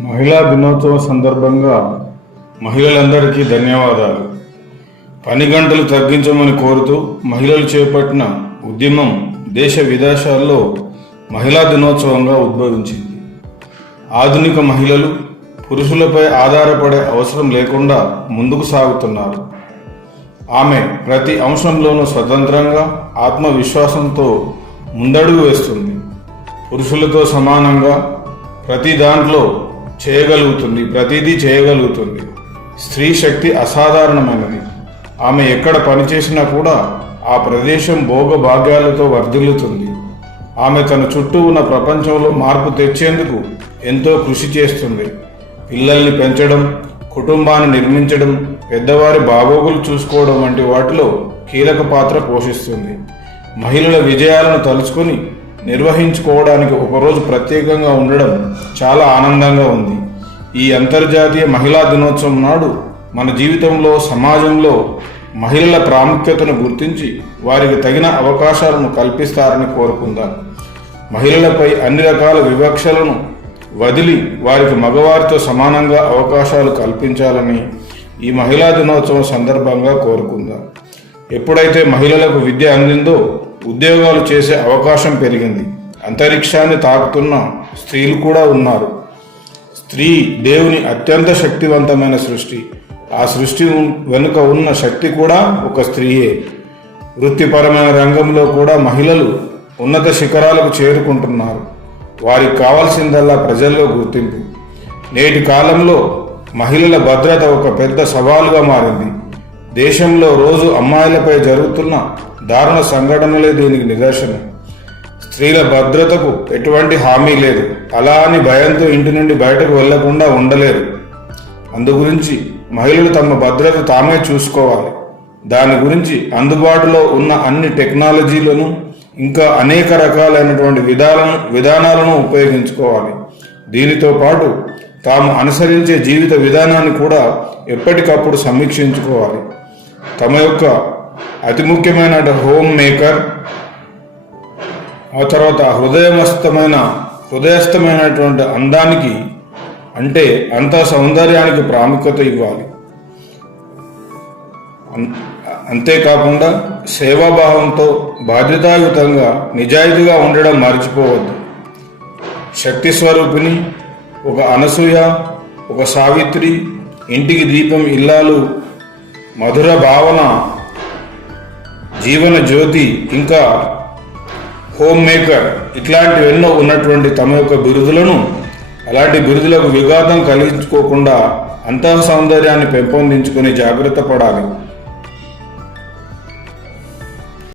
మహిళా దినోత్సవం సందర్భంగా మహిళలందరికీ ధన్యవాదాలు. పని గంటలు తగ్గించమని కోరుతూ మహిళలు చేపట్టిన ఉద్యమం దేశ విదేశాల్లో మహిళా దినోత్సవంగా ఉద్భవించింది. ఆధునిక మహిళలు పురుషులపై ఆధారపడే అవసరం లేకుండా ముందుకు సాగుతున్నారు. ఆమె ప్రతి అంశంలోనూ స్వతంత్రంగా ఆత్మవిశ్వాసంతో ముందడుగు వేస్తుంది. పురుషులతో సమానంగా ప్రతి దాంట్లో చేయగలుగుతుంది ప్రతిదీ చేయగలుగుతుంది. స్త్రీ శక్తి అసాధారణమైనది. ఆమె ఎక్కడ పనిచేసినా కూడా ఆ ప్రదేశం భోగ భాగ్యాలతో వర్ధిల్లుతుంది. ఆమె తన చుట్టూ ఉన్న ప్రపంచంలో మార్పు తెచ్చేందుకు ఎంతో కృషి చేస్తుంది. పిల్లల్ని పెంచడం కుటుంబాన్ని నిర్మించడం పెద్దవారి బాగోగులు చూసుకోవడం వంటి వాటిలో కీలక పాత్ర పోషిస్తుంది. మహిళల విజయాలను తలుచుకొని నిర్వహించుకోవడానికి ఒకరోజు ప్రత్యేకంగా ఉండడం చాలా ఆనందంగా ఉంది. ఈ అంతర్జాతీయ మహిళా దినోత్సవం నాడు మన జీవితంలో సమాజంలో మహిళల ప్రాముఖ్యతను గుర్తించి వారికి తగిన అవకాశాలను కల్పిస్తారని కోరుకుందాం. మహిళలపై అన్ని రకాల వివక్షలను వదిలి వారికి మగవారితో సమానంగా అవకాశాలు కల్పించాలని ఈ మహిళా దినోత్సవం సందర్భంగా కోరుకుందాం. ఎప్పుడైతే మహిళలకు విద్య అందిందో ఉద్యోగాలు చేసే అవకాశం పెరిగింది. అంతరిక్షాన్ని తాకుతున్న స్త్రీలు కూడా ఉన్నారు. స్త్రీ దేవుని అత్యంత శక్తివంతమైన సృష్టి. ఆ సృష్టి వెనుక ఉన్న శక్తి కూడా ఒక స్త్రీయే. వృత్తిపరమైన రంగంలో కూడా మహిళలు ఉన్నత శిఖరాలకు చేరుకుంటున్నారు. వారికి కావాల్సిందల్లా ప్రజల్లో గుర్తింపు. నేటి కాలంలో మహిళల భద్రత ఒక పెద్ద సవాలుగా మారింది. దేశంలో రోజు అమ్మాయిలపై జరుగుతున్న దారుణ సంఘటనలే దీనికి నిదర్శనం. స్త్రీల భద్రతకు ఎటువంటి హామీ లేదు. అలా అని భయంతో ఇంటి నుండి బయటకు వెళ్ళకుండా ఉండలేరు. అందుగురించి మహిళలు తమ భద్రత తామే చూసుకోవాలి. దాని గురించి అందుబాటులో ఉన్న అన్ని టెక్నాలజీలను ఇంకా అనేక రకాలైనటువంటి విధాలను విధానాలను ఉపయోగించుకోవాలి. దీనితో పాటు తాము అనుసరించే జీవిత విధానాన్ని కూడా ఎప్పటికప్పుడు సమీక్షించుకోవాలి. తమ యొక్క అతి ముఖ్యమైన హోమ్ మేకర్ ఆ తర్వాత హృదయమస్తమైన హృదయస్థమైనటువంటి అందానికి అంటే అంత సౌందర్యానికి ప్రాముఖ్యత ఇవ్వాలి. అంతేకాకుండా సేవాభావంతో బాధ్యతాయుతంగా నిజాయితీగా ఉండడం మర్చిపోవద్దు. శక్తి స్వరూపిణి ఒక అనసూయ ఒక సావిత్రి ఇంటికి దీపం ఇల్లాలు మధుర భావన జీవన జ్యోతి ఇంకా హోమ్ మేకర్ ఇట్లాంటివెన్నో ఉన్నటువంటి తమ యొక్క బిరుదులను అలాంటి బిరుదులకు విఘాతం కలిగించుకోకుండా అంతః సౌందర్యాన్ని పెంపొందించుకుని జాగ్రత్త పడాలి.